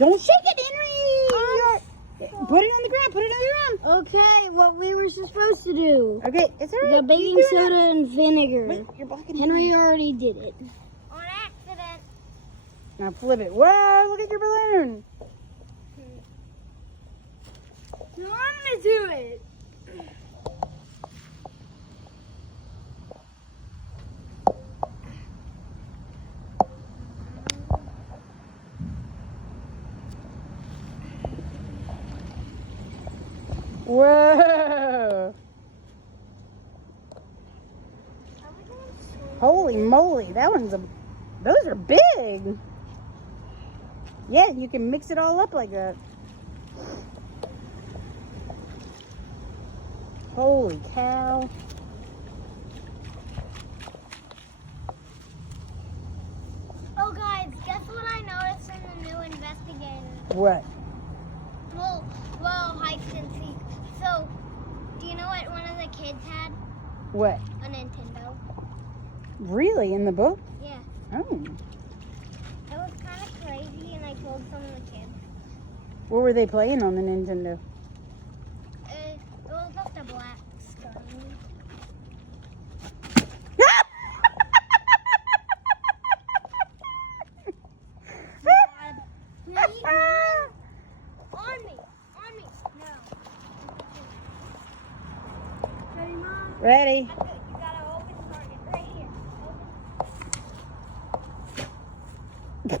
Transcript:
Don't shake it, Henry! Put it on the ground. Put it on the ground. Okay, what we were supposed to do. Okay, it's all right. The baking soda and vinegar. Wait, you're blocking Henry already did it. On accident. Now flip it. Whoa, look at your balloon. No, I'm gonna do it. Whoa. Holy moly, those are big. Yeah, you can mix it all up like that. Holy cow. Oh, guys, guess what I noticed in the new Investigator? What? Well, hide and seek. So, do you know what one of the kids had? What? A Nintendo. Really? In the book? Yeah. Oh. It was kind of crazy, and I told some of the kids. What were they playing on the Nintendo? It was just a black screen. Please, Mom. On me. No. Ready, Mom? Ready? You gotta open target right here. Open.